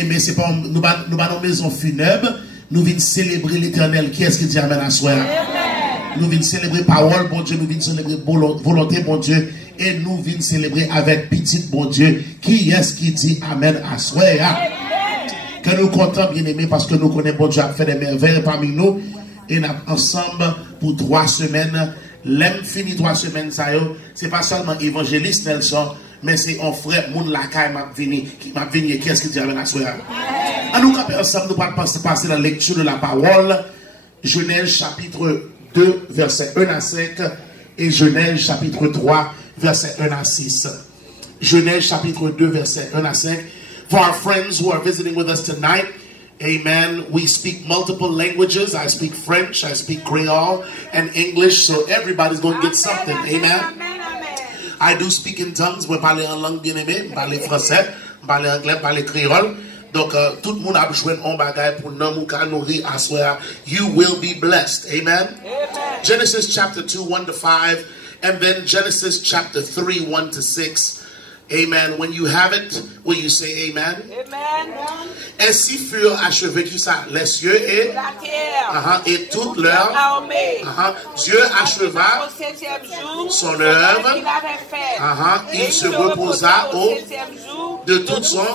Mais c'est pas nous pas nos maisons funèbres, nous venons célébrer l'Éternel. Qui est-ce qui dit amen à soi? Nous venons célébrer parole, bon Dieu, nous venons célébrer volonté, bon Dieu, et nous venons célébrer avec petite, bon Dieu. Qui est-ce qui dit amen à soi? Que nous comptons bien aimés parce que nous connaissons bon Dieu a fait des merveilles parmi nous et nous ensemble pour 3 semaines. L'aime fini 3 semaines, ça c'est pas seulement évangéliste Nelson, mais c'est un frère moun lakay qui m'a venu. Qui est-ce qui dit amen à soi? Nous camper ensemble, nous allons passer la lecture de la parole. Genèse chapitre 2, verset 1 à 5 et Genèse chapitre 3, verset 1 à 6. Genèse chapitre 2, verset 1 à 5. For our friends who are visiting with us tonight, amen, we speak multiple languages. I speak French, I speak Creole, and English, so everybody's going to get something, amen. I do speak in tongues, je parle en langue bien-aimée, je parle français, je parle anglais, je parle créole. Donc, tout le monde a besoin d'un bagage pour nous nourrir à soi. You will be blessed, amen. Genesis chapter 2, 1 to 5, and then Genesis chapter 3, 1 to 6. Amen. When you have it, will you say amen? Amen. Ainsi furent achevés qui ça? Les cieux et la terre. Et toute leur armée. Dieu acheva son œuvre. Il se reposa de toute son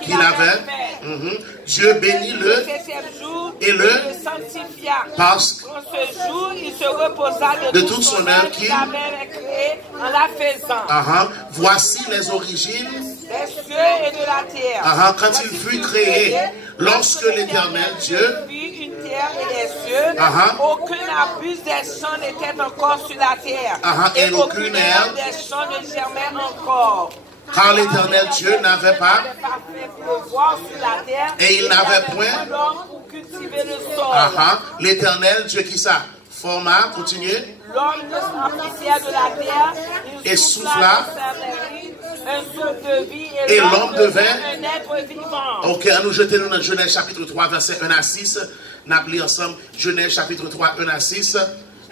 qu'il avait. Dieu bénit le et le sanctifia. Parce que ce jour, il se reposa de toute son œuvre qu'il avait créé en la faisant. Voici les origines des cieux et de la terre. Quand il fut créé, lorsque l'Éternel Dieu vit une terre et des cieux, aucun abus des champs n'était encore sur la terre. Et aucune herbe des champs ne germait encore. Car l'Éternel Dieu n'avait pas et il n'avait point pour cultiver le sol. L'Éternel Dieu qui ça? Forma, continuez. L'homme de la terre et souffla un souffle de vie et l'homme devint un être vivant. Ok, à nous jeter dans Genèse chapitre 3, verset 1 à 6. Nous appelons ensemble Genèse chapitre 3, 1 à 6.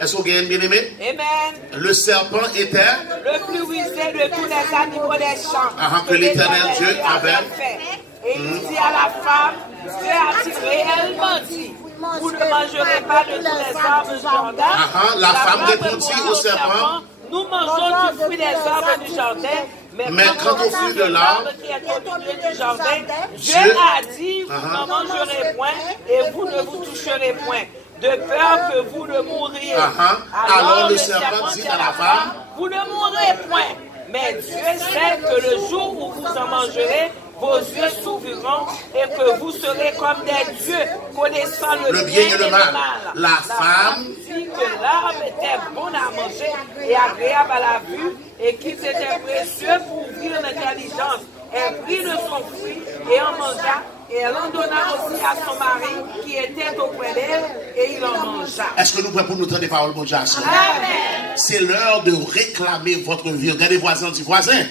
Est-ce que vous gagnez bien aimé? Amen. Le serpent était le plus rusé de tous les animaux des champs que l'Éternel Dieu avait fait. Et il dit à la femme, Dieu a-t-il réellement dit, vous ne mangerez pas de tous les arbres du jardin? La femme répondit au serpent, nous mangeons du fruit des arbres du jardin, mais quant au fruit de l'arbre qui est au milieu du jardin, Dieu a dit, vous n'en mangerez point et vous ne vous toucherez point, de peur que vous ne mourriez. Alors le serpent dit à la femme, vous ne mourrez point, mais Dieu sait que le jour où vous en mangerez, vos yeux s'ouvriront et que vous serez comme des dieux, connaissant le bien et le mal. La femme dit que l'arbre était bon à manger et agréable à la vue et qu'il était précieux pour ouvrir l'intelligence. Elle prit de son fruit et en mangea. Et elle en donna aussi à son mari qui était auprès d'elle et il en mangea. Est-ce que nous pouvons nous entendre des paroles, mon Dieu? Amen. C'est l'heure de réclamer votre vie. Regardez voisin, dis voisin.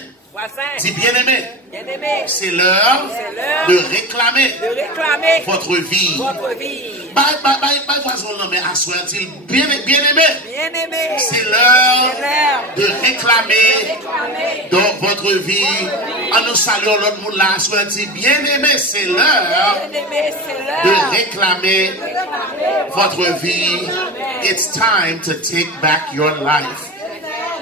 Dis bien-aimé. Bien-aimé. C'est l'heure de réclamer votre vie. Voisin, non, mais assoit-il bien-aimé. Bien-aimé. C'est l'heure de réclamer dans votre vie. En nous saluant l'autre monde là, assoit-il bien-aimé. C'est l'heure de réclamer votre vie. It's time to take back your life.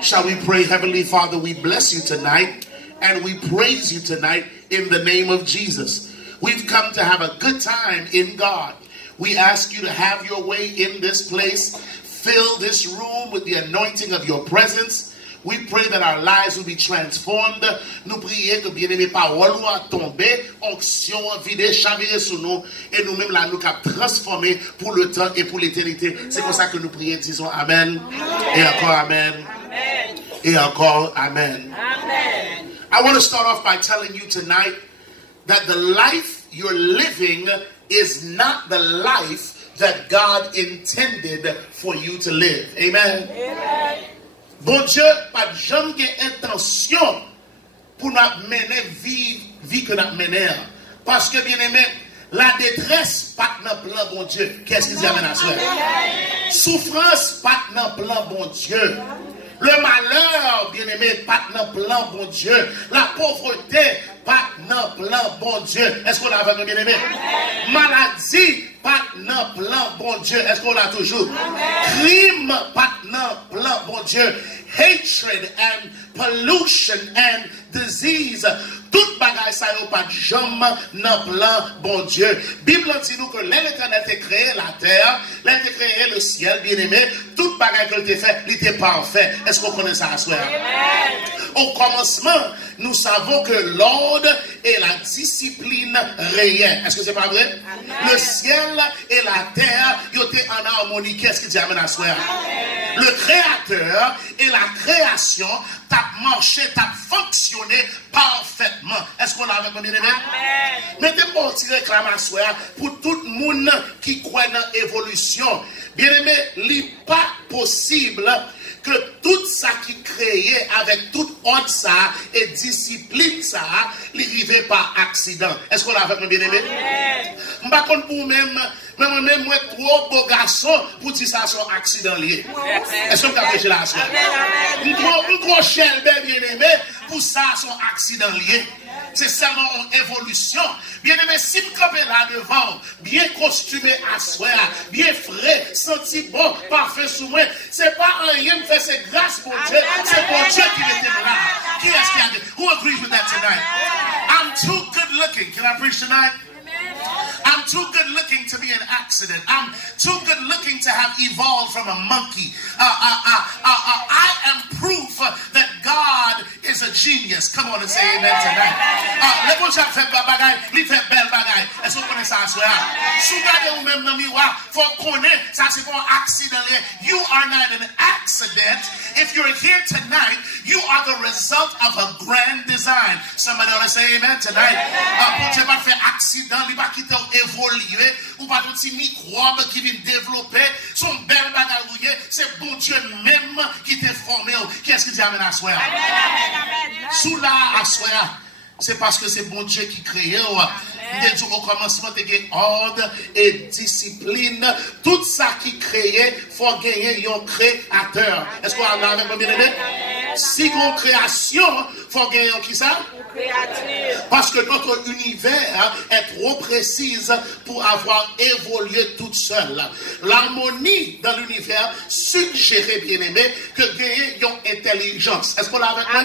Shall we pray? Heavenly Father, we bless you tonight and we praise you tonight in the name of Jesus. We've come to have a good time in God. We ask you to have your way in this place. Fill this room with the anointing of your presence. We pray that our lives will be transformed. Nous prions que bien-aimé parole va tomber, onction vide, chavirer sur nous, et nous-mêmes là nous cap transformer pour le temps et pour l'éternité. C'est comme ça que nous prions, disons Amen. Et encore Amen. Et encore Amen. Amen. I want to start off by telling you tonight that the life you're living is not the life that God intended for you to live. Amen. Amen. Bon Dieu, pas de jamais intention pour nous mener vie que nous menons. Parce que bien aimé, la détresse pas dans plan bon Dieu. Qu'est-ce qu'il dit amen à soi? Souffrance pas dans plan bon Dieu. Le malheur, bien aimé, pas dans plan bon Dieu. La pauvreté pas dans plan bon Dieu. Est-ce qu'on a avec nous, bien aimé? Maladie, pas dans plan bon Dieu. Est-ce qu'on l'a toujours? Crime, pas dans plan bon Dieu. Hatred and pollution and disease. Toute bagaille ça yo pas de jambe dans plan bon Dieu. Bible dit nous que l'Éternel a créé la terre, il a créé le ciel, bien aimé. Toute bagaille qu'il a fait, il était parfait. Est-ce qu'on connaît ça à soi? Au commencement, nous savons que l'ordre et la discipline régnent. Est-ce que c'est pas vrai? Amen. Le ciel et la terre, ils étaient en harmonie. Qu'est-ce qui dit amen à soi? Le Créateur et la création t'as marché, t'as fonctionné parfaitement. Est-ce qu'on l'a avec moi, bien aimé? Mettez-moi un petit réclamation pour tout le monde qui croit dans l'évolution. Bien aimé, il n'est pas possible que tout ça qui créé avec toute ordre ça et discipline ça, il arrive par accident. Est-ce qu'on l'a avec moi, bien aimé? Je ne sais pas pour vous-même. Mais moi-même, moi, trop beau garçon pour dire ça son accident lié. Est-ce que vous avez fait là? Un gros chien bien aimé pour ça son accident lié. C'est seulement une évolution. Bien aimé, si vous campez là devant, bien costumé à soi, bien frais, senti bon, parfait sous moi, c'est pas rien me fait, c'est grâce pour Dieu. C'est pour Dieu qui était là. Qui est-ce qui a dit? Who agrees with that tonight? I'm too good looking. Can I preach tonight? I'm too good looking to be an accident. I'm too good looking to have evolved from a monkey. I am proof that God is a genius. Come on and say amen tonight. Le bon Dieu fait bagaille, il fait belle bagaille. Est-ce que vous connaissez ça à soi? Si vous regardez vous-même dans le miroir, il faut connaître ça c'est pas un accident. You are not an accident. If you're here tonight, you are the result of a grand design. Somebody ought to say amen tonight. Bon Dieu va faire accident. Il va quitter évoluer ou pas tout petit microbe qui vient développer son bel bagaille, c'est bon Dieu même qui t'a formé. Qu'est-ce qui dit amen à soi? Sous la à soi, c'est parce que c'est bon Dieu qui crée. Dès au commencement, tu as ordre et discipline. Tout ça qui crée, il faut gagner un créateur. Est-ce qu'on a avec moi bien aimé? Si une création, il faut gagner qui ça? Parce que notre univers est trop précise pour avoir évolué toute seule. L'harmonie dans l'univers suggérait, bien aimé, que gagner une intelligence. Est-ce qu'on l'a avec moi?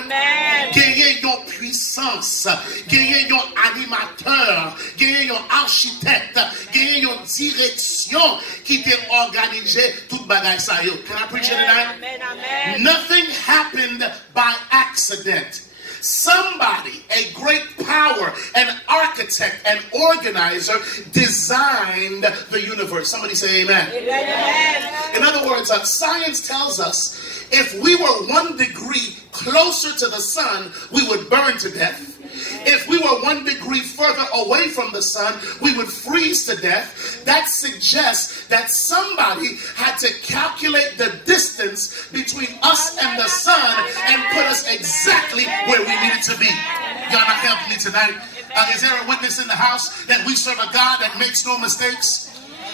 Gagner une puissance, gagner un animateur, gagner un architecte, gagner une direction qui t'a organisé toute bagaille ça. Can I preach it tonight? Nothing happened by accident. Somebody, a great power, an architect, an organizer, designed the universe. Somebody say amen. Amen. In other words, science tells us if we were 1 degree closer to the sun, we would burn to death. If we were 1 degree further away from the sun, we would freeze to death. That suggests that somebody had to calculate the distance between us and the sun and put us exactly where we needed to be. Y'all not helping me tonight? Is there a witness in the house that we serve a God that makes no mistakes?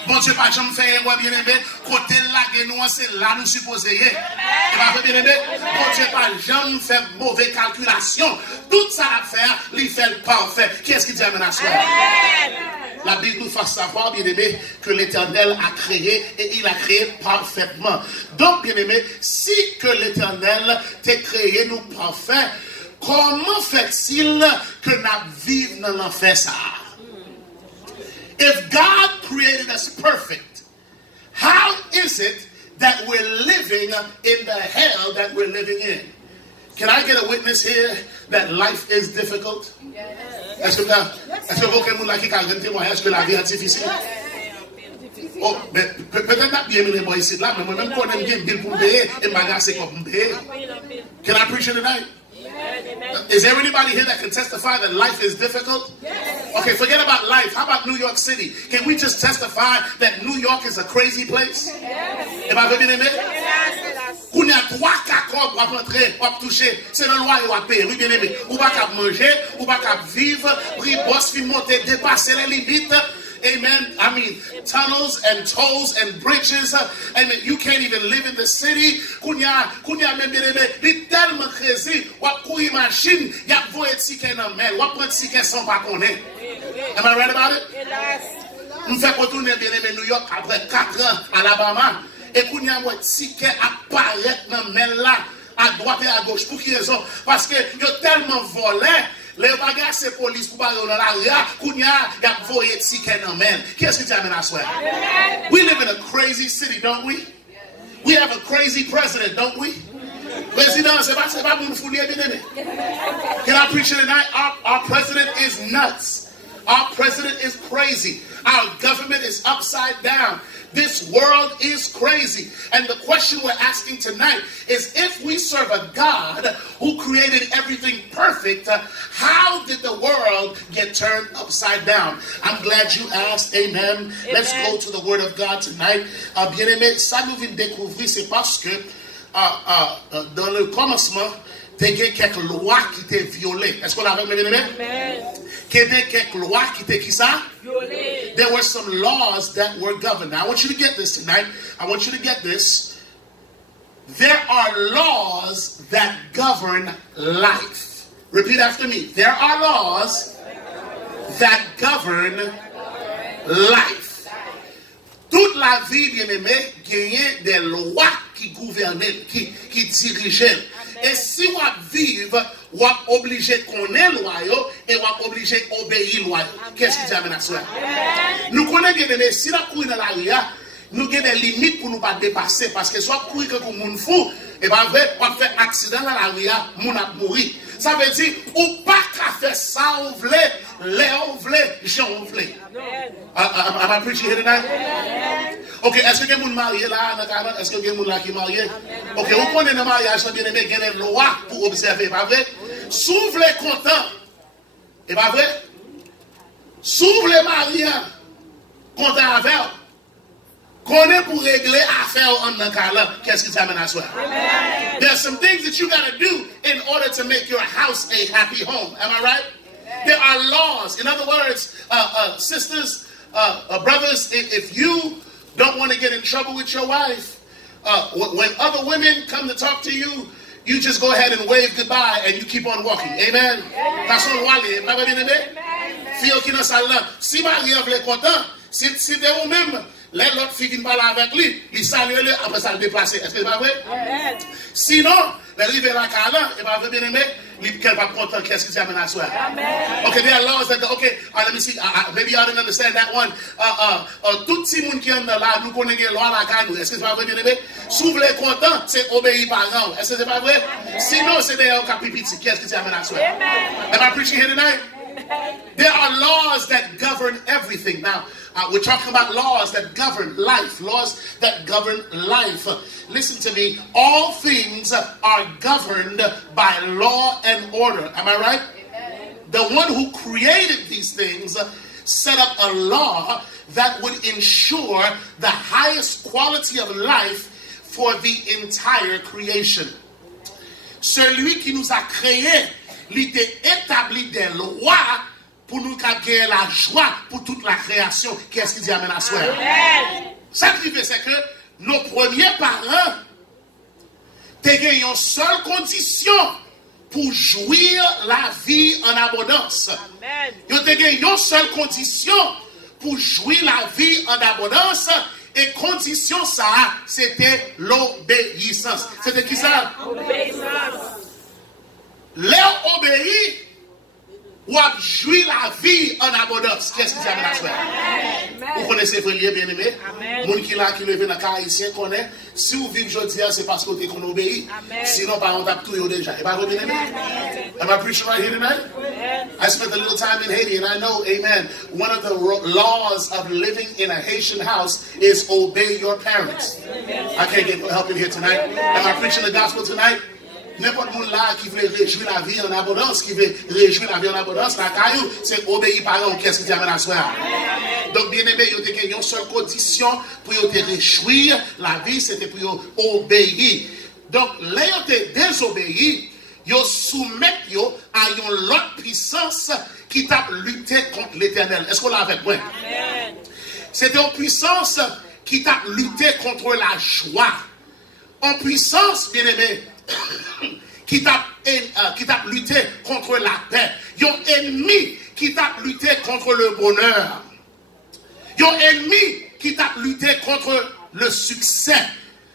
Bon Dieu, pas jamais fait un bien aimé. Côté là, nous c'est là nous supposons y être. Bien aimé. Bon Dieu, pas jamais fait mauvaise calculation. Tout ça à faire, il fait le parfait. Qu'est-ce qui dit amen à soi? La Bible nous fait savoir, bien aimé, que l'Éternel a créé et il a créé parfaitement. Donc, bien aimé, si que l'Éternel t'a créé nous parfait, comment fait-il que nous vivons dans l'enfer ça? If God created us perfect, how is it that we're living in the hell that we're living in? Can I get a witness here that life is difficult? Est-ce que vous avez quelqu'un témoignage que la vie est difficile? Oh, mais peut-être pas bien les boys ici là, mais moi-même quand on aime bien pour me payer, et ma c'est comme me payer. Can I preach it tonight? Is there anybody here that can testify that life is difficult? Yes. Okay, forget about life. How about New York City? Can we just testify that New York is a crazy place? Yes. Am I bien aimé? Yes. On a 3-4 ans pour rentrer, pour toucher. C'est le loi et on payer. Oui, bien aimé. Ou pas qu'à manger, ou pas qu'à vivre, prix boss, fi monter, dépasser les limites. amen, I mean, tunnels and tolls and bridges. Amen. You can't even live in the city. Kounya même li tellement crazy. Wap kou imagine, y'a voye ticket nan men. Wap prend ticket sans pas connaître. Am I right about it? On fait retourner bien aimé New York après 4 ans à Alabama. Et kounya mwen ticket apparaît nan men là. À droite et à gauche. Pour qui raison? Parce que yo tellement volé. Les bagages c'est police pour parler dans la rue. Kounya y a voye ticket nan men. Qu'est-ce que tu amènes à soi? We live in a crazy city, don't we? We have a crazy president, don't we? President, c'est pas mon foulier bien aimé. Can I preach it tonight? Our president is nuts. Our president is crazy. Our government is upside down. This world is crazy. And the question we're asking tonight is, if we serve a God who created everything perfect, how did the world get turned upside down? I'm glad you asked. Amen. Let's go to the Word of God tonight. Bien-aimé, ça nous vient découvrir, c'est parce que dans le commencement, il y a quelques lois qui étaient violées. Est-ce qu'on a vu, bien-aimé? Amen. There were some laws that were governed. Now, I want you to get this tonight. I want you to get this. There are laws that govern life. Repeat after me. There are laws that govern life. Toute la vie, bien-aimé, gagne des lois qui gouvernent, qui dirigent. Et si on vive, on est obligé de connaître loi et on est obligé d'obéir loi. Qu'est-ce qui t'amène à cela? Nous connaissons bien, mais si nous courons dans la rue, nous avons des limites pour ne pas dépasser. Parce que soit courir comme un fou, et bien vrai, on fait accident dans la rue, on a mouru. Ça veut dire, ou pas qu'à faire ça, on voulait, on voulait, j'en voulais. Am I preaching here tonight? Ok, est-ce que quelqu'un est marié là? Est-ce que quelqu'un est là qui est marié? Ok, on connaît le mariage, bien aimé, il y a des lois pour observer, pas vrai? S'ouvre les contents, et pas vrai? S'ouvre les mariés, content avec eux. Qu'on est pour régler affaire en Nakala, qu'est-ce que ça amène à soi? There's some things that you got to do in order to make your house a happy home. Am I right? There are laws. In other words, sisters, brothers, if you don't want to get in trouble with your wife, when other women come to talk to you, you just go ahead and wave goodbye and you keep on walking. Amen? That's on Wally. Pas bien aimé? Fille qui dans salle là, si Marie est content, si t'es vous-même, l'autre fille qui ne parle avec lui, il salue le après ça le déplacer. Est-ce que c'est pas vrai? Sinon, l'arrivée à la cala, et pas vrai bien aimé, il n'est pas content. Qu'est-ce que tu amènes à soi? Okay, there are laws that, okay, let me see, maybe y'all didn't understand that one. Tout le monde qui est là, nous connaissons les lois à la cala. Est-ce que c'est pas vrai bien aimé? S'ouvre les contents, c'est obéir par an. Est-ce que c'est pas vrai? Sinon, c'est des capipiti. Qu'est-ce que tu amènes à soi? Am I preaching here tonight? There are laws that govern everything. Now, we're talking about laws that govern life. Laws that govern life. Listen to me. All things are governed by law and order. Am I right? Amen. The one who created these things set up a law that would ensure the highest quality of life for the entire creation. Celui qui nous a créés, il a établi des lois pour nous gagner la joie pour toute la création. Qu'est-ce qu'il dit amène à soi? Ça qui fait, c'est que nos premiers parents ont une seule condition pour jouir la vie en abondance. Ils ont une seule condition pour jouir la vie en abondance. Et condition ça, c'était l'obéissance. C'était qui ça? L'obéissance. Leur obéit ou a joué la vie en abondance. Qu'est-ce que ça veut dire? Vous connaissez frère bien aimé? Moun qui là qui levé dans le haïtien connaît. Si vous vivez aujourd'hui, c'est parce que vous obéit. Sinon, par exemple, tout déjà. Et pas vous bien aimé? Am I preaching right here tonight? I spent a little time in Haiti and I know, amen, one of the laws of living in a Haitian house is obey your parents. I can't get help in here tonight. Am I preaching the gospel tonight? N'importe qui là qui veut réjouir la vie en abondance, qui veut réjouir la vie en abondance, la caillou, c'est obéir par eux. Qu'est-ce que tu amènes à soi? Donc, bien aimé, il y a une seule condition pour te réjouir la vie, c'était pour obéir. Donc, là, ils désobéi, ils soumettent à une autre puissance qui t'a lutté contre l'éternel. Est-ce qu'on l'a avec moi? C'était une puissance qui t'a lutté contre la joie. En puissance, bien-aimé, qui t'a lutté contre la paix. Un ennemi qui t'a lutté contre le bonheur. Un ennemi qui t'a lutté contre le succès,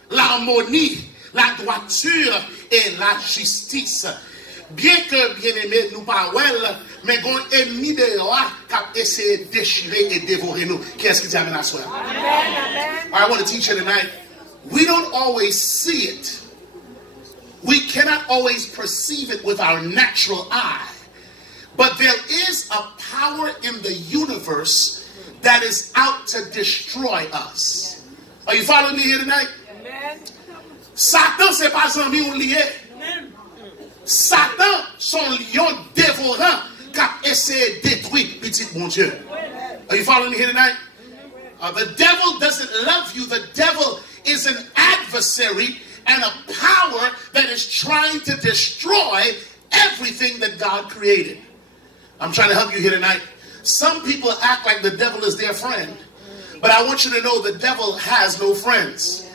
l'harmonie, la droiture et la justice. Bien que, bien-aimé, nous parlons, mais un ennemi de roi qui a essayé de déchirer et dévorer nous. Qu'est-ce qui dit amen à soi? I want to teach you tonight. We don't always see it. We cannot always perceive it with our natural eye. But there is a power in the universe that is out to destroy us. Are you following me here tonight? Amen. Satan, c'est pas un ami ou lié. Satan, son lion dévorant qui a essayé de détruire petit bon Dieu. Are you following me here tonight? The devil doesn't love you. The devil is an adversary and a power that is trying to destroy everything that God created. I'm trying to help you here tonight. Some people act like the devil is their friend. But I want you to know the devil has no friends.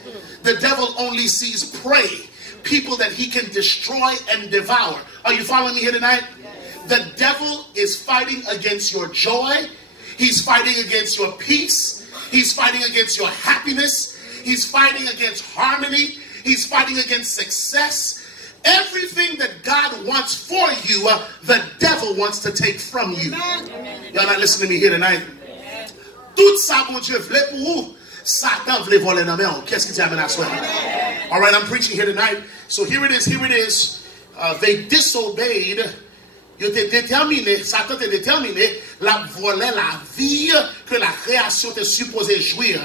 The devil only sees prey, people that he can destroy and devour. Are you following me here tonight? The devil is fighting against your joy. He's fighting against your peace. He's fighting against your happiness. He's fighting against harmony. He's fighting against success. Everything that God wants for you, the devil wants to take from you. Y'all not listening to me here tonight? Tout ça, mon Dieu, v'lait pour vous. Satan v'lait voler dans main. Qu'est-ce qui t'amène à soi? All right, I'm preaching here tonight. So here it is, here it is. They disobeyed. Ils étaient déterminés, Satan était déterminé, la voler la vie que la création était supposée jouir.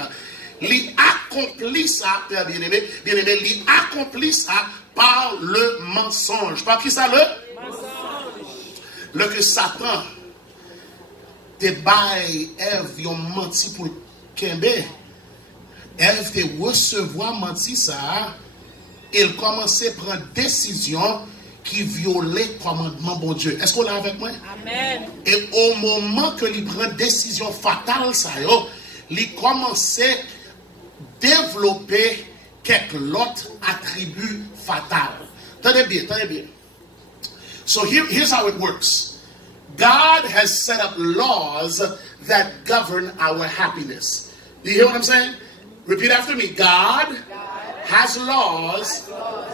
Il accomplit ça, bien-aimé, il accomplit ça par le mensonge. Par qui ça, le mensonge? Le que Satan te baille, Ève, ils ont menti pour Kembe. Ève te recevoir menti ça, il commençait à prendre décision qui violait le commandement bon Dieu. Est-ce qu'on est avec moi? Amen. Et au moment que il prend décision fatale, ça, il commençait à développer quelques autres attributs fatals. Tenez bien, tenez bien. So here's how it works. God has set up laws that govern our happiness. Do you hear what I'm saying? Repeat after me. God has laws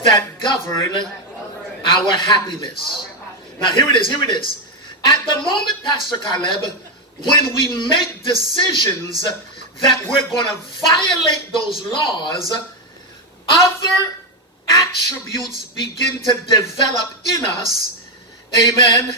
that govern our happiness. Now here it is, here it is. At the moment, Pastor Caleb, when we make decisions that we're going to violate those laws, other attributes begin to develop in us, amen,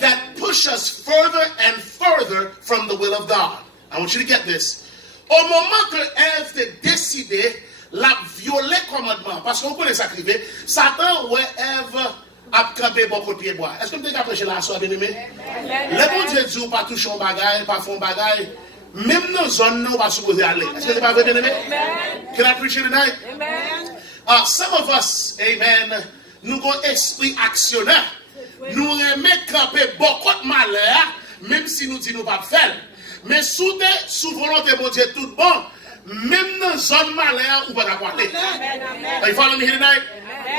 that push us further and further from the will of God. I want you to get this. Au moment que Ève a décidé la violer commandement, parce qu'on connaît ça qui fait, Satan ouais Ève a campé beaucoup de pieds bois. Est-ce que vous avez prêché la soirée, bien-aimé? Le bon Dieu dit pas toucher un bagage, pas faire un bagage, même dans zone nous pas supposé aller. Est-ce que c'est pas vrai, bien-aimé? Can I preach it tonight? Amen. Some of us, amen, nous avons esprit actionneur. Nous aimons camper beaucoup de malheur, même si nous disons nous pas faire. Mais sous volonté de Dieu tout bon, même dans zone malheur, ou pas d'accord. Are you following me here tonight?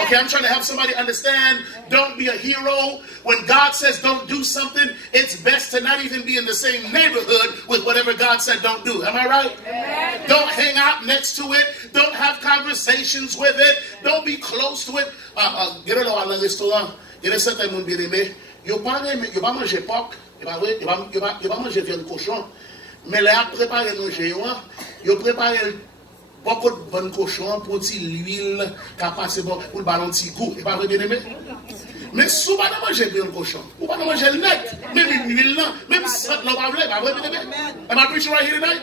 Okay, I'm trying to help somebody understand. Don't be a hero. When God says don't do something, it's best to not even be in the same neighborhood with whatever God said don't do. Am I right? Amen. Don't hang out next to it. Don't have conversations with it. Don't be close to it. Get a à le restaurant. Il y a certains gens bien aimés. Ils ne pas manger porc. Ils ne pas manger viande cochon. Mais là, préparer manger, ils préparent beaucoup de bonnes cochons pour l'huile qui a passé pour le ballon de petit goût. Et pas vrai, bien aimé? Mais si vous ne pas manger bien le cochon, vous ne pas manger le net, même une huile, même si vous ne pas vrai, bien aimé? Am I preaching right here tonight?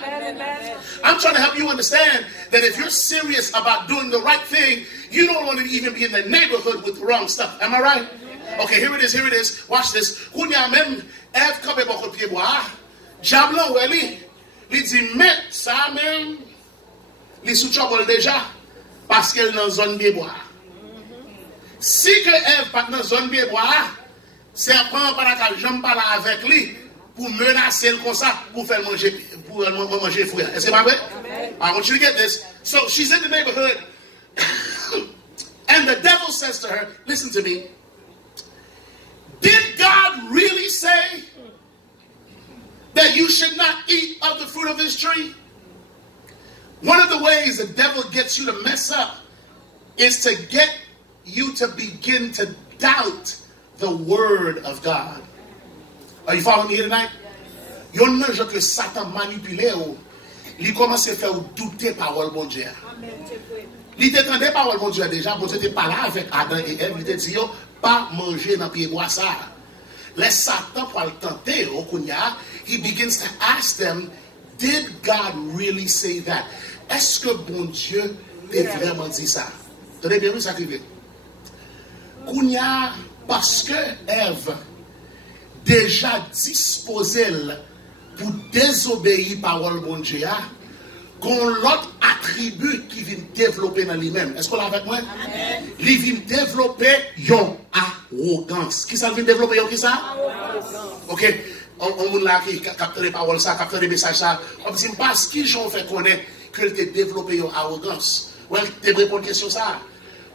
I'm trying to help you understand that if you're serious about doing the right thing, you don't want to even be in the neighborhood with the wrong stuff. Am I right? Okay, here it is, here it is. Watch this. Quand il y a même Ève qui a beaucoup de pieds bois, Diablo, il dit, mais ça même, il sous trouble déjà, parce qu'elle est dans la zone de bois. Si que Ève n'est pas dans la zone de bois, c'est après pas la jambe parler avec lui, pour menacer comme ça, pour faire manger fruit. Est-ce que c'est pas vrai? I want you to get this. So she's in the neighborhood, and the devil says to her, listen to me, did God really say that you should not eat of the fruit of this tree? One of the ways the devil gets you to mess up is to get you to begin to doubt the word of God. Are you following me here tonight? Yon nan jan que Satan manipule ou, li commence à faire douter parole bon Dieu. Li te tende parole bon Dieu déjà, bon Dieu te parlé avec Adam et Ève, li te dit yo, pas manger dans pied bois ça. Les Satan pour le tenter, he begins to ask them, did God really say that? Est-ce que bon Dieu t'a vraiment dit ça? Tenez bien vu ça qui vient. Kounya, parce que Ève déjà disposée pour désobéir parole bon Dieu, qu'on l'autre attribut qui vient développer dans lui-même. Est-ce qu'on l'a avec moi? Il vient développer yon arrogance. Qui ça vient développer yon qui ça? Ok. On l'a qui capte les paroles ça, capte les messages ça. On dit parce qu'ils j'en fait connaître que te développé yon arrogance. Ou elle te répond à question ça.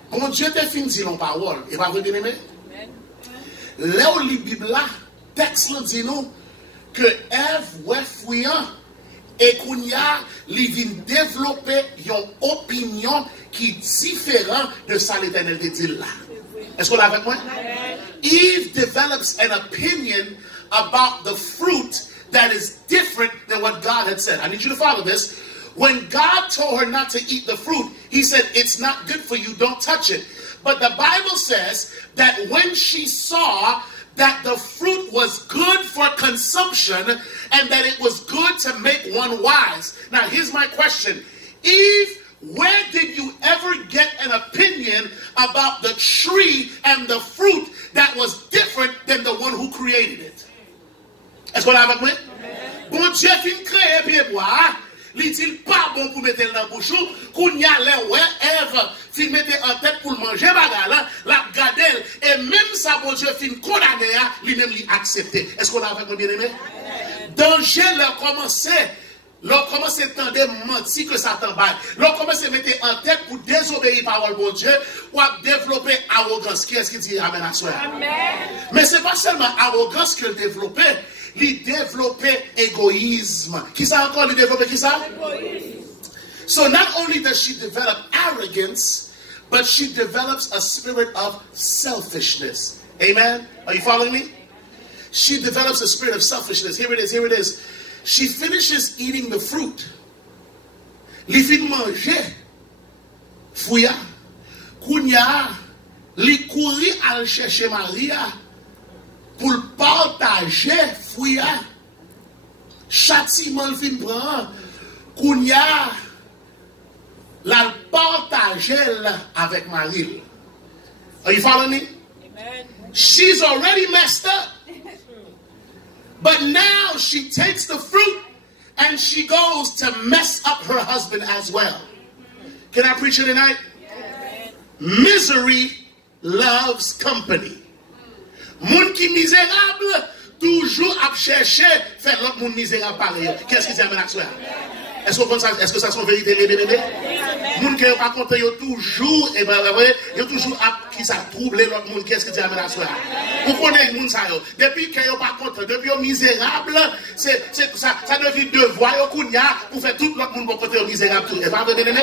Bon Dieu te fin dit l'on parole. Et pas vrai bien aimé? Là où la Bible là, texte là dit nous que Ève ouais fouillant et qu'on y a li vient développer une opinion qui est différente de ça l'Éternel te dit là. Est-ce qu'on l'a avec moi? Eve develops an opinion about the fruit that is different than what God had said. I need you to follow this. When God told her not to eat the fruit, he said, it's not good for you, don't touch it. But the Bible says that when she saw that the fruit was good for consumption and that it was good to make one wise. Now, here's my question. Eve, where did you ever get an opinion about the tree and the fruit that was different than the one who created it? Est-ce qu'on l'a avec moi? Bon Dieu fin créé pied bois. Li dit pas bon pour mettre dans bouche qu'on y a là ouais Ève fin mettre en tête pour manger bagarre la gadel et même ça bon Dieu fin condamné lui même li accepter. Est-ce qu'on a avec mon bien-aimé? Danger leur commencer tendre mentir que Satan baille. Leur commencer mettre en tête pour désobéir parole bon Dieu ou développer arrogance. Qui est-ce qui dit amen à soi? Amen. Mais c'est pas seulement arrogance que le développer. Il développait égoïsme. Qui ça encore, il développait qui ça? Égoïsme. So not only does she develop arrogance, but she develops a spirit of selfishness. Amen? Are you following me? She develops a spirit of selfishness. Here it is, here it is. She finishes eating the fruit. Li fin manger. Fouya. Kounya. Li kouri al chercher Maria. Pour partager fouya châtiment fin prend kounya la partager avec Marie. Are you following me? Amen. She's already messed up. But now she takes the fruit and she goes to mess up her husband as well. Can I preach it tonight? Yes. Misery loves company. Moun qui misérable, toujours à chercher faire l'autre monde misérable pareil. Qu'est-ce qui t'amène à soi? Est-ce que ça sont vérité les bébés? Moun qui n'est pas content, il toujours, et ben, il toujours à qui ça trouble l'autre monde. Qu'est-ce qui t'amène à soi? Vous connaissez le monde ça. Depuis qu'il n'est pas content, depuis qu'il est misérable, ça devient devoir pour faire tout l'autre monde pour côté misérable. Et pas vrai, bébé?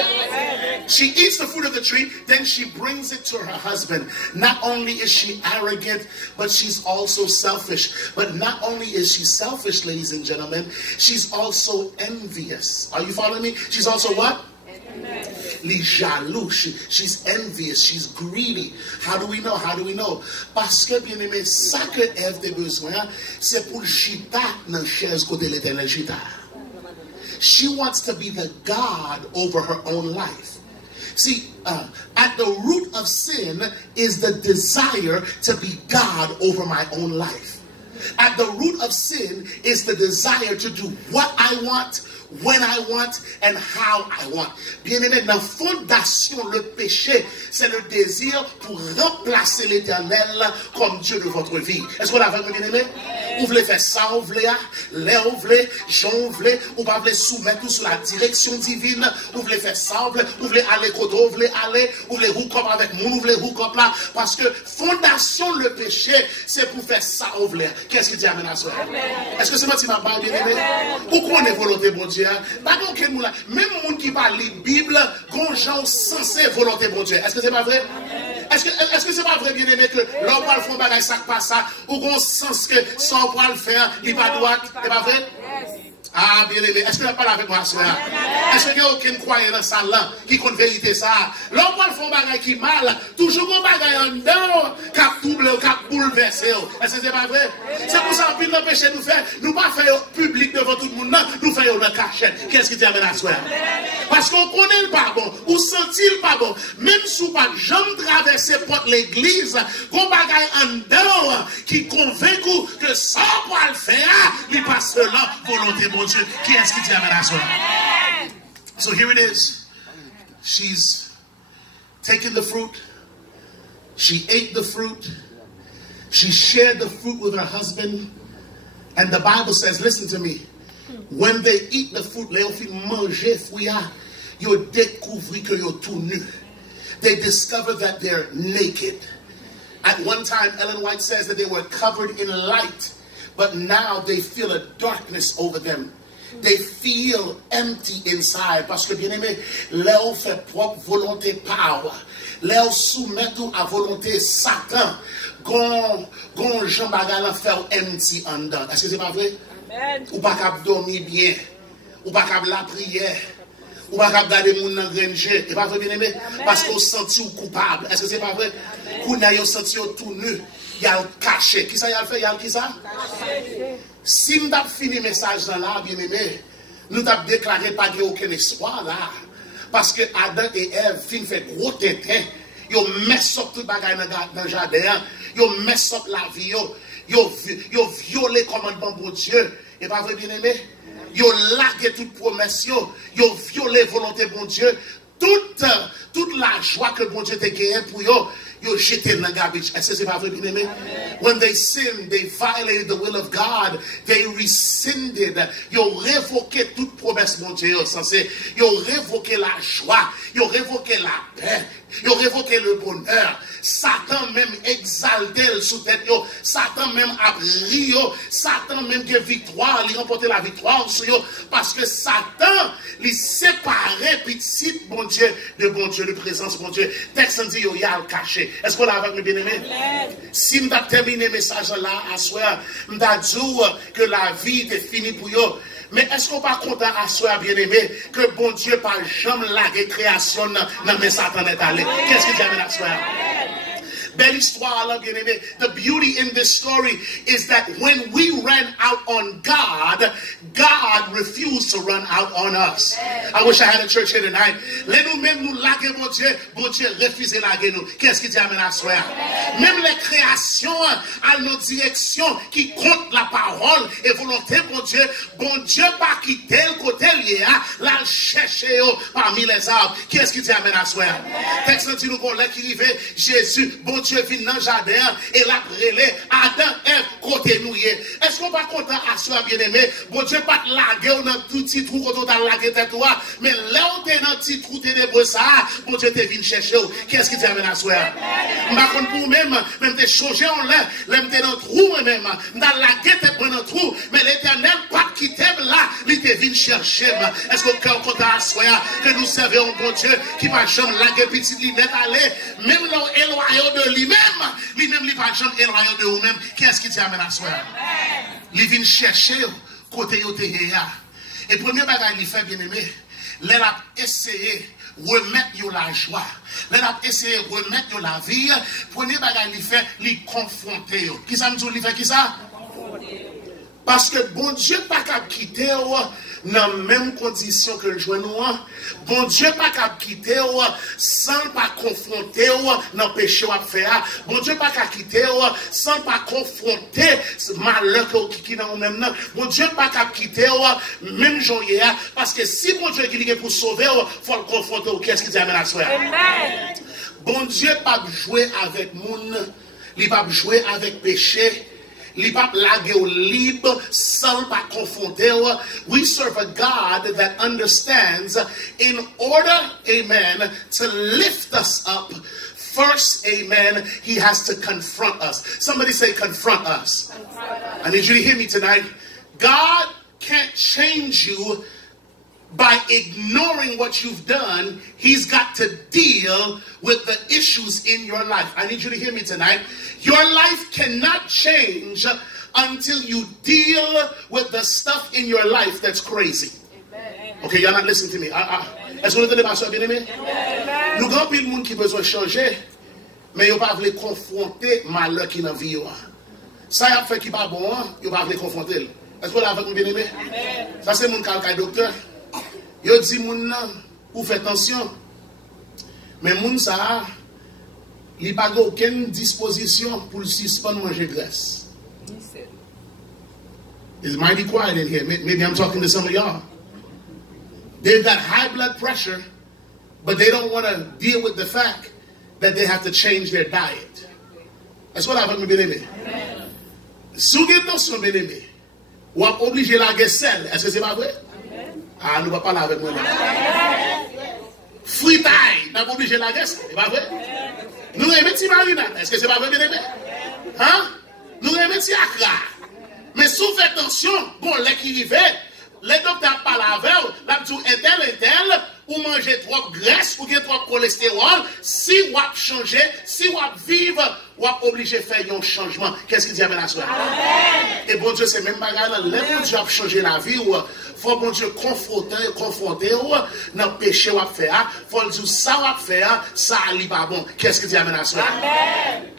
She eats the fruit of the tree, then she brings it to her husband. Not only is she arrogant, but she's also selfish. But not only is she selfish, ladies and gentlemen, she's also envious. Are you following me? She's also what? Les jaloux. She's envious. She's greedy. How do we know? How do we know? Parce que, bien aimé, ça que Ève a besoin, c'est pour chita dans chaise côté l'Éternel chita. She wants to be the God over her own life. See, at the root of sin is the desire to be God over my own life. At the root of sin is the desire to do what I want, when I want, and how I want. Bien aimé, dans la fondation, le péché, c'est le désir pour remplacer l'Éternel comme Dieu de votre vie. Est-ce qu'on l'a fait, bien aimé? Vous voulez faire ça, vous voulez, l'air, vous voulez, Jean, vous voulez, ou pas voulez soumettre tout sous la direction divine, vous voulez faire ça, vous voulez aller côté, vous voulez aller, vous voulez hook up avec moi, vous voulez hook up là, parce que fondation, le péché, c'est pour faire ça, vous voulez. Qu'est-ce qu'il dit à la soeur? Est-ce que c'est moi qui m'a parlé, bien aimé? Pourquoi on est volonté, bon Dieu? Même monde qui parle la Bible, quand gens censés volonté bon Dieu. Est-ce que c'est pas vrai? Est-ce que c'est pas vrai, bien aimé, que l'on parle de bagage ça passe ça, ou qu'on sens que sans quoi le faire, il pas droit, c'est pas vrai? Ah, bien aimé, est-ce que tu parles avec moi, soeur? Est-ce qu'il n'y a aucun croyant dans ça là qui compte vérité ça? L'on parle de bagage qui mal, toujours un bagage en dedans, cap double, cap bouleversé. Est-ce que c'est pas vrai? C'est pour ça que le péché nous fait, nous pas faire public devant tout le monde, nous faisons dans cachette. Qu'est-ce qui t'amène à soeur? Parce qu'on connaît le pas bon, ou sentit le pas bon, même si pas jamais traverser porte l'église, qu'on bagaille en dedans qui convainc que ça pour le faire, il passe là, volonté bon Dieu. Qui est-ce qui dit amen à soeur? So here it is. She's taken the fruit. She ate the fruit. She shared the fruit with her husband. And the Bible says, listen to me. When they eat the fruit, les filles manger fruit, you découvrir que you're tout nu. They discover that they're naked. At one time, Ellen White says that they were covered in light, but now they feel a darkness over them. They feel empty inside. Parce que bien aimé, là fait propre volonté power. Là soumet tout à volonté Satan. Gon Jean Bagala fait empty en dedans. Est-ce que c'est pas vrai? Amen. Ou pas capable dormir bien. Ou pas capable la prière. Ou pas capable garder moun nan granger. Et pas vrai bien aimé? Parce qu'on senti ou coupable. Est-ce que c'est pas vrai? Qu'on a yo senti tout nu. Il a caché. Qui ça y a fait? Il a qui ça? Caché. Si nous avons fini le message là, bien aimé, nous avons déclaré pas de aucun espoir là. Parce que Adam et Ève fin fait gros tétin. Ils mettent tout le bagage dans le jardin. Ils mettent la vie. Ils violent le commandement de Dieu. Et pas vrai, bien aimé? Ils laguent toute promesse. Ils violent la volonté de Dieu. Toute la joie que bon Dieu t'a gagné pour eux. You're jeté dans la garbage. Est-ce que c'est pas vrai, bien aimé? When they sinned, they violated the will of God. They rescinded. Ils ont révoqué toute promesse, mon Dieu, censé. Ils ont révoqué la joie. Ils ont révoqué la paix. Ils ont révoqué le bonheur. Satan même exalté sous tête. Satan même a ri. Satan même qui a victoire. Il a remporté la victoire sur eux. Parce que Satan, il séparait petit bon Dieu, de présence, bon Dieu. Texte dit, il y a le caché. Est-ce qu'on a avec mes bien-aimés? Si je termine le message là, à soir, je dis que la vie est finie pour eux. Mais est-ce qu'on va content à soi, bien-aimé, que bon Dieu pas jamais la création dans mes Satan est allé? Qu'est-ce qu'il dit à soi? Belle histoire, là, bien aimé. The beauty in this story is that when we ran out on God, God refused to run out on us. I wish I had a church here tonight. Let nous même nous laguer, bon Dieu refuse laguer nous. Qu'est-ce qu'il dit à la soeur? Même les créations à nos directions qui comptent la parole et volonté, bon Dieu pas quitter le côté lié, là, chercher parmi les arbres. Qu'est-ce qu'il dit à la soeur? Texte dit nous qu'on l'a qui arrivait, Jésus, bon Dieu vient dans le jardin et l'a brûlé. Adam est côté nous. Est-ce qu'on va content à soi, bien-aimé? Bon Dieu pas laguer dans tout petit trou quand on a lagué tête toi, mais là où t'es dans petit trou ténébreux ça, bon Dieu t'es venu chercher. Qu'est-ce qui t'amène à soi? Par contre pour même t'es changé en l'air, même t'es dans le trou même, dans lagué tête dans le trou, mais l'Éternel pas qui t'aime là, il t'est venu chercher. Est-ce qu'on cœur content à soi que nous servons un bon Dieu qui va jamais laguer petite lunette aller, même là éloigné de lui-même, il va jamais éloigné de vous-même. Qu'est-ce qui t'amène à soi? Il vient chercher côté yotéhéa. Et premier bagage il fait, bien aimé, il a essayé remettre la joie. Il a essayé remettre la vie. Premier bagage il fait, il confronter. Qui ça me dit il fait qui ça? Parce que bon Dieu pas qu'à quitter dans la même condition que le joint nous. Bon Dieu pas qu'à quitter sans pas confronter dans le péché à faire. Bon Dieu pas qu'à quitter sans pas confronter malheur qui dans même. Bon Dieu pas qu'à quitter même joyeux parce que si bon Dieu qui est pour sauver, il faut le confronter. Qu'est-ce qu'il dit à soi? Amen. Bon Dieu pas jouer avec monde, il pas jouer avec péché. Il pas laguer au libre sans pas confronter. We serve a God that understands in order, amen, to lift us up. First, amen, he has to confront us. Somebody say confront us. I need you to hear me tonight. God can't change you by ignoring what you've done. He's got to deal with the issues in your life. I need you to hear me tonight. Your life cannot change until you deal with the stuff in your life that's crazy. Amen. Okay, you're not listening to me. Est-ce que vous entendez ma soeur bien-aimée? Nous avons plus de monde qui a besoin de changer, mais ils ne peuvent pas confronter malheur qui est dans la vie. Ça y a fait qui n'est pas bon, ils ne peuvent pas confronter. Est-ce que vous l'avez avec bien-aimé? Ça c'est mon cas docteur. Yo dit moun nan ou fait attention. Mais moun ça il pas aucune disposition pour suspendre manger graisse. It's mighty quiet in here. Maybe I'm talking to some of y'all. They've got high blood pressure, but they don't want to deal with the fact that they have to change their diet. That's what I've been aimé. Si vous avez attention, bien aimé, ou obligé la guerre sel. Est-ce que c'est pas vrai? Ah, nous ne pouvons pas parler avec moi. Fritaille, nous pas obligé la graisse, c'est pas vrai? Nous aimons petit marinade, est-ce que c'est pas vrai, bien aimé? Hein? Nous aimons petit akra. Mais si vous faites attention, bon, les qui arrivent, les docteurs parlent avec vous, là, tu dis, tel, ou manger trop de graisse, ou trop de cholestérol, si vous changez, si vous vivez, vous êtes obligé de faire un changement. Qu'est-ce qu'il dit à la soirée? Et bon Dieu, c'est même bagarre là, les bon Dieu a changé la vie, faut bon Dieu confronter dans le péché ou faire, faut dire ça va faire, ça n'est pas bon. Qu'est-ce qu'il dit à la soirée?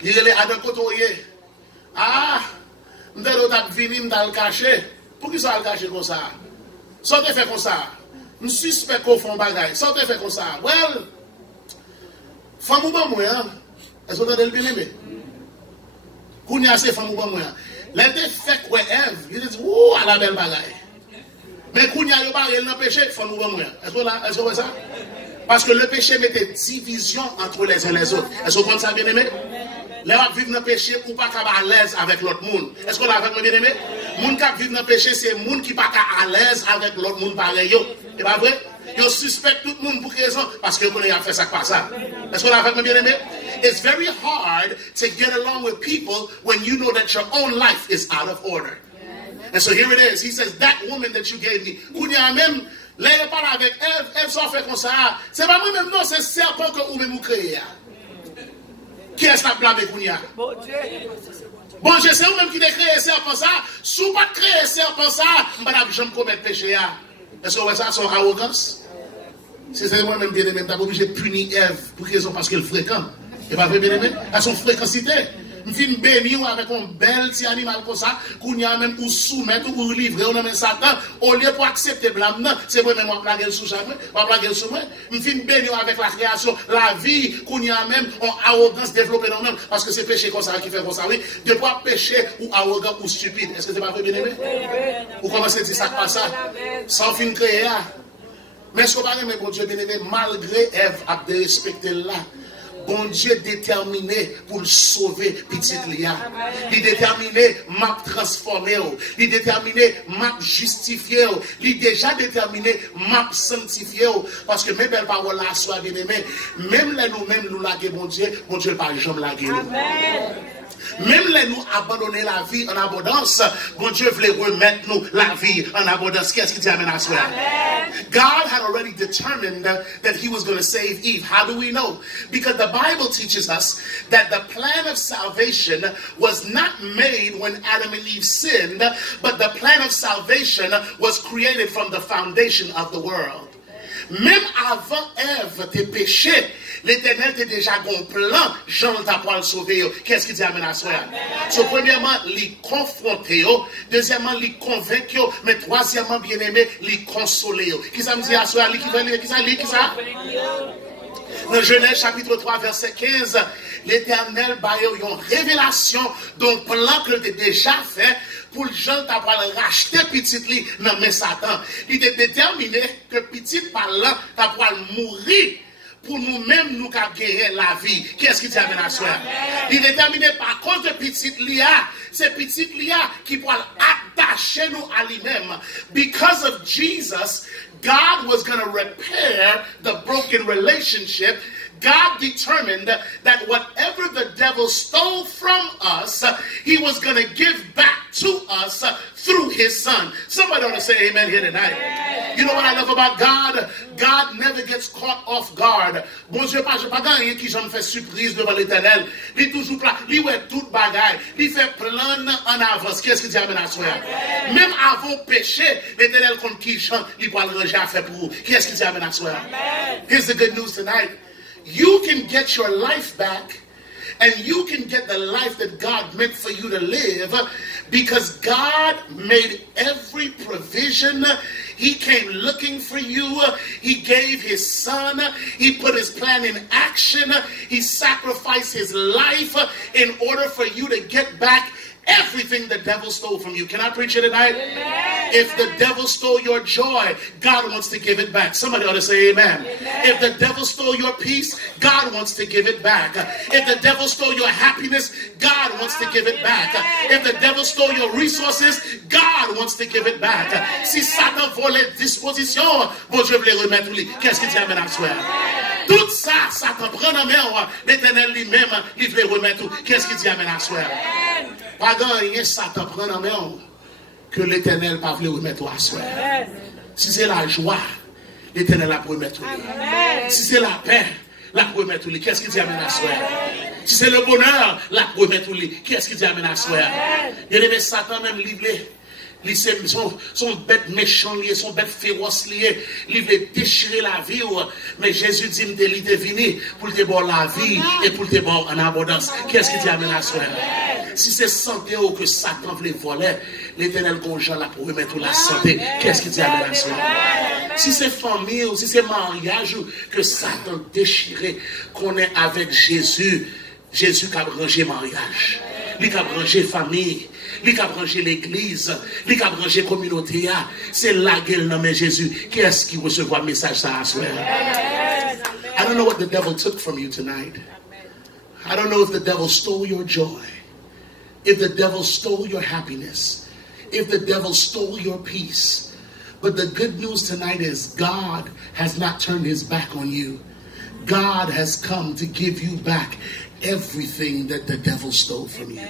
Il est à deux côtés. Ah, nous devons venir dans le cacher. Pourquoi ça le cacher comme ça? Ça te fait comme ça. Je suspect qu'on fait un bagage. Ça te fait comme ça. Well, femme ou pas moi, est-ce que vous avez le bien aimé? Quand il y a ces femmes ou pas moi, les deux fait quoi Ève, ils disent, ouh, à la belle bagaille. Mais quand il y a le baril dans le péché, femme ou pas moi. Est-ce que vous voyez ça? Parce que le péché mettait division entre les uns et les autres. Est-ce que vous comprenez ça, bien aimé? Les gens vivent dans le péché ou pas à l'aise avec l'autre monde. Est-ce qu'on l'a avec moi bien aimé? Les gens qui vivent dans le péché, c'est les gens qui ne sont pas à l'aise avec l'autre monde pareil. C'est pas vrai? Ils suspectent tout le monde pour raison parce que vous avez fait ça par ça. Est-ce qu'on l'a avec moi bien aimé? It's very hard to get along with people when you know that your own life is out of order. And so here it is. He says, that woman that you gave me. Kounya même, là il parle avec Ève, Ève s'en fait comme ça. C'est pas moi-même, non, c'est serpent que vous même créez. Qui est-ce qui a blâmé Kounia? Bon Dieu. Bon Dieu, c'est vous-même qui avez créé serpent ça. Si vous pas créé serpent ça, je ne vais jamais commettre péché. Est-ce que vous voyez ça, son arrogance? C'est moi-même bien aimé, je suis obligé de punir Ève pour raison parce qu'elle fréquente. Et pas vrai bien aimé? À son fréquencité. Je viens bénir avec un bel petit animal comme ça, qu'on y a même pour soumettre ou pour livrer, on a même Satan, au lieu pour accepter blâme, c'est moi-même qui plague sous chaque moi, plague sous moi. Je viens bénir avec la création, la vie, qu'on y a même en arrogance développée dans nous-mêmes, parce que c'est péché comme ça qui fait comme ça, oui. De pas pécher ou arrogant ou stupide. Est-ce que c'est pas vrai, bien aimé? Ou commencez à dire ça pas ça? Sans fin créer. Mais ce qu'on va aimer, bon Dieu, bien aimé, malgré Ève a de respecter là. Bon Dieu déterminé pour le sauver, petit Lia. Il est déterminé, m'a transformé. Il est déterminé, m'a justifié. Il est déjà déterminé, m'a sanctifié. Parce que mes belles paroles là, soient bien aimées. Même les nous-mêmes, nous laguer, bon Dieu ne pas jamais laguer. Amen. Même les nous abandonner la vie en abondance, bon Dieu voulait remettre nous la vie en abondance. Qu'est-ce qu'il dit à soi? God had already determined that he was going to save Eve. How do we know? Because the Bible teaches us that the plan of salvation was not made when Adam and Eve sinned, but the plan of salvation was created from the foundation of the world. Même avant Ève t'es péché, l'Éternel t'a déjà un plan, Jean t'a pas le sauver. Qu'est-ce qu'il dit amen à soi? So, premièrement, les confronter, deuxièmement, les convaincre, mais troisièmement, bien aimé, les consoler. Qui ça me dit à soi? Qui ça? Dans Genèse chapitre 3, verset 15, l'Éternel a une révélation d'un plan que tu as déjà fait pour le gens qui ont racheté petit lit dans mes Satan. Il est déterminé que petit par là, tu as mourir pour nous-mêmes nous gagner la vie. Qu'est-ce qui dit à la soeur? Il est déterminé par cause de petit lia. C'est petit lia qui peut attacher nous à lui-même. Because of Jesus, God was going to repair the broken relationship. God determined that whatever the devil stole from us, he was going to give back to us through his son. Somebody ought to say amen here tonight. You know what I love about God? God never gets caught off guard. Bon Dieu, pas gagné qui j'en fais surprise devant l'Éternel. Il est toujours là. Il fait toute bagaille. Il fait plan en avance. Qu'est-ce qu'il dit amen à soi? Même avant péché, l'Éternel contre qui chante, il va le ranger à faire pour vous. Qu'est-ce qu'il dit amen à soi? Here's the good news tonight. You can get your life back, and you can get the life that God meant for you to live, because God made every provision. He came looking for you. He gave his son. He put his plan in action. He sacrificed his life in order for you to get back everything the devil stole from you. Can I preach it tonight? Amen. If the devil stole your joy, God wants to give it back. Somebody ought to say amen. Amen. If the devil stole your peace, God wants to give it back. If the devil stole your happiness, God wants to give it back. If the devil stole your resources, God wants to give it back. Si Satan volait disposition, bon Dieu veut les remettre. Qu'est-ce qu'il dit à maintenant soir? Tout ça, Satan prend en main, l'Éternel lui-même, il veut les remettre. Qu'est-ce qu'il dit à maintenant soir? Pas gagné, Satan prend en main que l'Éternel pas voulu remettre à soi. Si c'est la joie, l'Éternel la remettre. Si c'est la paix, la remettre. Qu'est-ce qu'il dit à maintenant soir? Si c'est le bonheur, la remettre. Qu'est-ce qu'il dit à maintenant soir? Il y a des Satan même livré. Ils sont bêtes méchants, ils sont bêtes féroces, ils veulent déchirer la vie. Mais Jésus dit, il est venu pour te donner la vie et pour te donner en abondance. Qu'est-ce qu'il dit à la soeur? Si c'est santé ou que Satan veut voler, l'Éternel conjoint la pour remettre la santé. Qu'est-ce qu'il dit à la soeur? Si c'est famille ou si c'est mariage que Satan déchiré, qu'on est avec Jésus, Jésus qui a rangé mariage, lui qui a rangé famille. Lui qui a branché l'église, lui qui a branché la communauté, c'est là qu'elle nomme Jésus. Qui est-ce qui recevra le message ça à soi? I don't know what the devil took from you tonight. I don't know if the devil stole your joy, if the devil stole your happiness, if the devil stole your peace. But the good news tonight is God has not turned his back on you. God has come to give you back everything that the devil stole from you.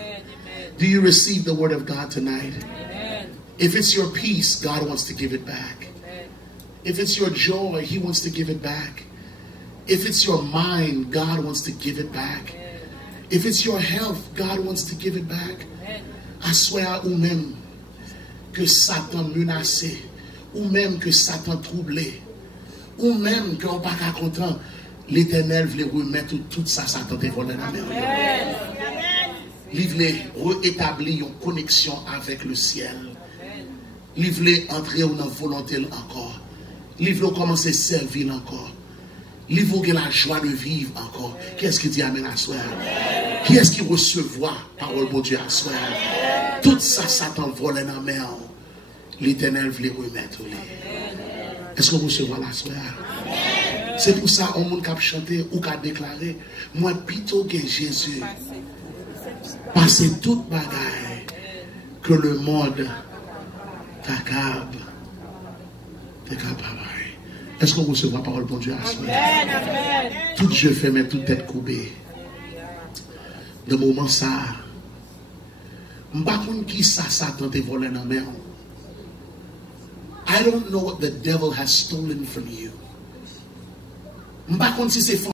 Do you receive the word of God tonight? Amen. If it's your peace, God wants to give it back. Amen. If it's your joy, he wants to give it back. If it's your mind, God wants to give it back. Amen. If it's your health, God wants to give it back. I swear ou même que Satan menacé, ou même que Satan troublé, ou même qu'on pas content, l'Éternel veut remettre tout ça, Satan te volé dans la main. Il voulait rétablir une connexion avec le ciel. Il voulait entrer dans la volonté encore. Il voulait commencer à servir encore. Il voulait la joie de vivre encore. Qu'est-ce qu'il dit amen à soi? Qui est-ce qui recevra parole de Dieu à soi? Tout ça, Satan vole dans la main. L'Éternel voulait remettre. Est-ce que vous recevez la soeur? C'est pour ça, on monde qui a chanté ou qui a déclaré, moi, plutôt que Jésus. Passer toute bagaille que le monde t'accable. Est-ce qu'on recevra la parole pour Dieu à ce moment? Tout jeu fait, mais toute tête coupée. De moment ça, je ne sais pas qui ça Satan te volé dans la main. I don't know what the devil has stolen from you. Je ne sais pas si c'est